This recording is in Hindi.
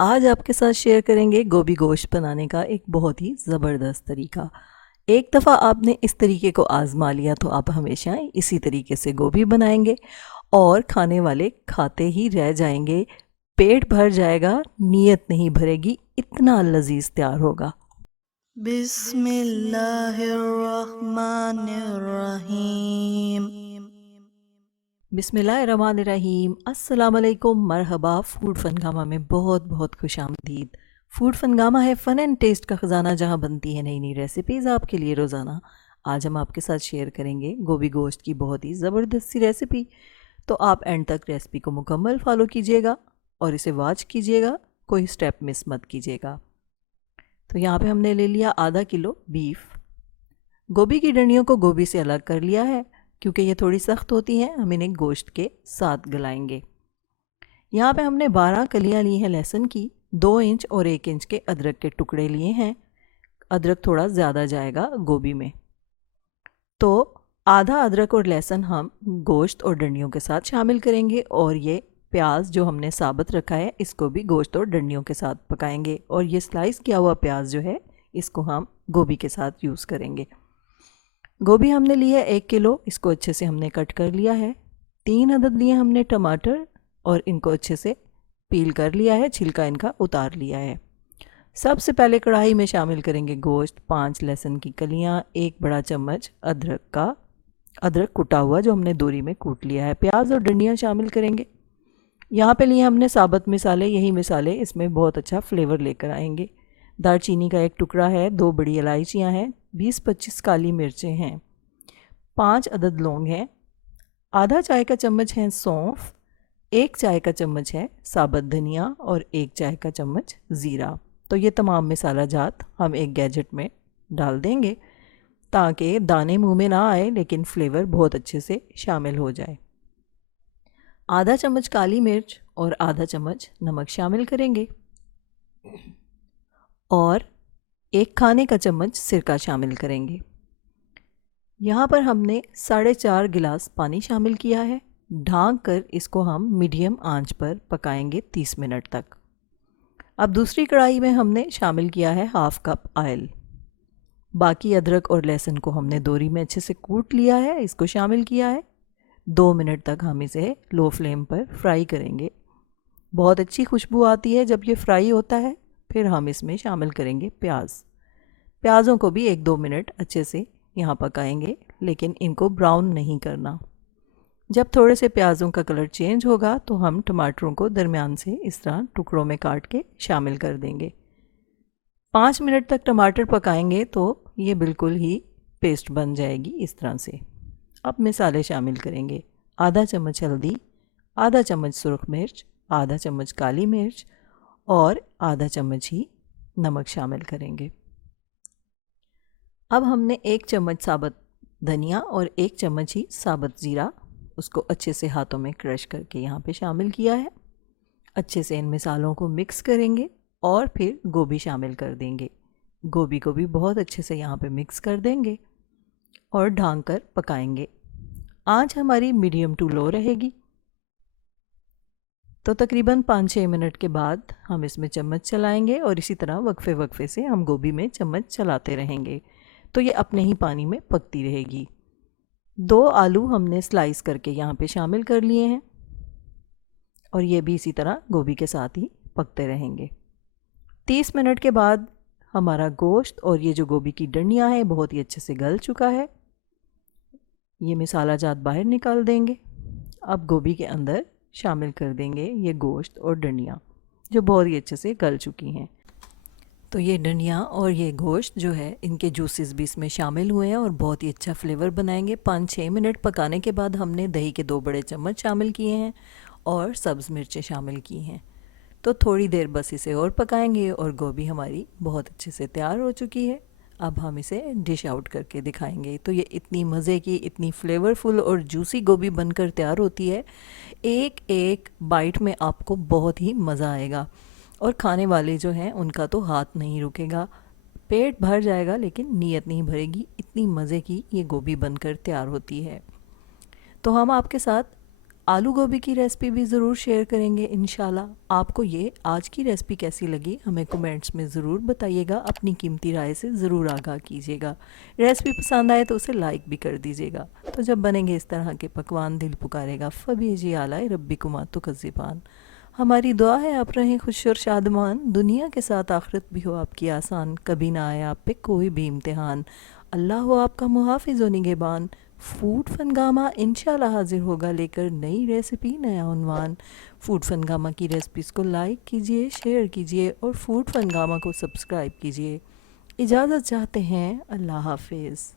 आज आपके साथ शेयर करेंगे गोभी गोश्त बनाने का एक बहुत ही ज़बरदस्त तरीका। एक दफ़ा आपने इस तरीके को आज़मा लिया तो आप हमेशा इसी तरीके से गोभी बनाएंगे और खाने वाले खाते ही रह जाएंगे। पेट भर जाएगा, नीयत नहीं भरेगी, इतना लजीज तैयार होगा। बिस्मिल्लाहिर्रहमानिर्रहीम। बिस्मिल्लाहिर्रहमानिर्रहीम। अस्सलाम वालेकुम, मरहबा। फूड फनगामा में बहुत बहुत खुश आमदीद। फूड फनगामा है फ़न एंड टेस्ट का ख़जाना, जहाँ बनती है नई नई रेसिपीज़ आपके लिए रोज़ाना। आज हम आपके साथ शेयर करेंगे गोभी गोश्त की बहुत ही ज़बरदस्त सी रेसिपी। तो आप एंड तक रेसिपी को मुकम्मल फॉलो कीजिएगा और इसे वॉच कीजिएगा, कोई स्टेप मिस मत कीजिएगा। तो यहाँ पे हमने ले लिया आधा किलो बीफ। गोभी की डंडियों को गोभी से अलग कर लिया है, क्योंकि ये थोड़ी सख्त होती हैं। हम इन्हें गोश्त के साथ गलाएंगे। यहाँ पे हमने 12 कलियाँ ली हैं लहसुन की, 2 इंच और 1 इंच के अदरक के टुकड़े लिए हैं। अदरक थोड़ा ज़्यादा जाएगा गोभी में, तो आधा अदरक और लहसुन हम गोश्त और डंडियों के साथ शामिल करेंगे। और ये प्याज जो हमने साबुत रखा है, इसको भी गोश्त और डंडियों के साथ पकाएंगे। और ये स्लाइस किया हुआ प्याज जो है, इसको हम गोभी के साथ यूज़ करेंगे। गोभी हमने ली है 1 किलो, इसको अच्छे से हमने कट कर लिया है। 3 अदद लिए हमने टमाटर और इनको अच्छे से पील कर लिया है, छिलका इनका उतार लिया है। सबसे पहले कढ़ाई में शामिल करेंगे गोश्त, 5 लहसुन की कलियां, 1 बड़ा चम्मच अदरक कुटा हुआ जो हमने दूरी में कूट लिया है। प्याज और डंडियाँ शामिल करेंगे। यहाँ पे लिए हमने साबुत मिसाले, यही मिसाले इसमें बहुत अच्छा फ्लेवर लेकर आएंगे। दालचीनी का 1 टुकड़ा है, 2 बड़ी इलायचियाँ हैं, 20-25 काली मिर्चें हैं, 5 अदद लौंग हैं, आधा चाय का चम्मच है सौंफ, 1 चाय का चम्मच है साबुत धनिया और 1 चाय का चम्मच ज़ीरा। तो ये तमाम मसाला जात हम एक गैजेट में डाल देंगे, ताकि दाने मुंह में ना आए, लेकिन फ्लेवर बहुत अच्छे से शामिल हो जाए। आधा चम्मच काली मिर्च और आधा चम्मच नमक शामिल करेंगे और 1 खाने का चम्मच सिरका शामिल करेंगे। यहाँ पर हमने 4.5 गिलास पानी शामिल किया है। ढाँक कर इसको हम मीडियम आंच पर पकाएंगे 30 मिनट तक। अब दूसरी कढ़ाई में हमने शामिल किया है हाफ़ कप ऑयल। बाकी अदरक और लहसुन को हमने दोरी में अच्छे से कूट लिया है, इसको शामिल किया है। 2 मिनट तक हम इसे लो फ्लेम पर फ्राई करेंगे। बहुत अच्छी खुशबू आती है जब ये फ्राई होता है। फिर हम इसमें शामिल करेंगे प्याज़ों को भी 1-2 मिनट अच्छे से यहाँ पकाएंगे, लेकिन इनको ब्राउन नहीं करना। जब थोड़े से प्याज़ों का कलर चेंज होगा तो हम टमाटरों को दरमियान से इस तरह टुकड़ों में काट के शामिल कर देंगे। 5 मिनट तक टमाटर पकाएंगे तो ये बिल्कुल ही पेस्ट बन जाएगी इस तरह से। अब मसाले शामिल करेंगे। आधा चम्मच हल्दी, आधा चम्मच सुरख मिर्च, आधा चम्मच काली मिर्च और आधा चम्मच ही नमक शामिल करेंगे। अब हमने 1 चम्मच साबुत धनिया और 1 चम्मच ही साबुत ज़ीरा, उसको अच्छे से हाथों में क्रश करके यहाँ पे शामिल किया है। अच्छे से इन मिसालों को मिक्स करेंगे और फिर गोभी शामिल कर देंगे। गोभी को भी बहुत अच्छे से यहाँ पे मिक्स कर देंगे और ढाँक कर पकाएंगे। आंच हमारी मीडियम टू लो रहेगी। तो तकरीबन 5-6 मिनट के बाद हम इसमें चम्मच चलाएंगे और इसी तरह वक्फे वक्फे से हम गोभी में चम्मच चलाते रहेंगे, तो ये अपने ही पानी में पकती रहेगी। 2 आलू हमने स्लाइस करके यहाँ पे शामिल कर लिए हैं और ये भी इसी तरह गोभी के साथ ही पकते रहेंगे। 30 मिनट के बाद हमारा गोश्त और ये जो गोभी की डंडियाँ हैं बहुत ही अच्छे से गल चुका है। ये मसाला जात बाहर निकाल देंगे। अब गोभी के अंदर शामिल कर देंगे ये गोश्त और डंडियाँ, जो बहुत ही अच्छे से गल चुकी हैं। तो ये डंडियाँ और ये गोश्त जो है, इनके जूसेस भी इसमें शामिल हुए हैं और बहुत ही अच्छा फ्लेवर बनाएंगे। 5-6 मिनट पकाने के बाद हमने दही के 2 बड़े चम्मच शामिल किए हैं और सब्ज़ मिर्चें शामिल की हैं। तो थोड़ी देर बस इसे और पकाएंगे और गोभी हमारी बहुत अच्छे से तैयार हो चुकी है। अब हम इसे डिश आउट करके दिखाएंगे। तो ये इतनी मज़े की, इतनी फ्लेवरफुल और जूसी गोभी बनकर तैयार होती है। एक एक बाइट में आपको बहुत ही मज़ा आएगा और खाने वाले जो हैं उनका तो हाथ नहीं रुकेगा। पेट भर जाएगा, लेकिन नीयत नहीं भरेगी, इतनी मज़े की ये गोभी बनकर तैयार होती है। तो हम आपके साथ आलू गोभी की रेसिपी भी ज़रूर शेयर करेंगे इंशाल्लाह। आपको ये आज की रेसिपी कैसी लगी हमें कमेंट्स में ज़रूर बताइएगा, अपनी कीमती राय से ज़रूर आगाह कीजिएगा। रेसिपी पसंद आए तो उसे लाइक भी कर दीजिएगा। तो जब बनेंगे इस तरह के पकवान दिल पुकारेगा फ़बीजी आलाए रब्बिकुमा तुकज़्ज़िबान। हमारी दुआ है आप रहें खुश और शादमान, दुनिया के साथ आखिरत भी हो आपकी आसान, कभी ना आए आप पे कोई भी इम्तिहान। अल्लाह हो आपका मुहाफ़िज़ व निगहबान। फूड फनगामा इंशाल्लाह हाजिर होगा लेकर नई रेसिपी, नया उन्वान। फूड फनगामा की रेसिपीज़ को लाइक कीजिए, शेयर कीजिए और फूड फनगामा को सब्सक्राइब कीजिए। इजाज़त चाहते हैं, अल्लाह हाफिज़।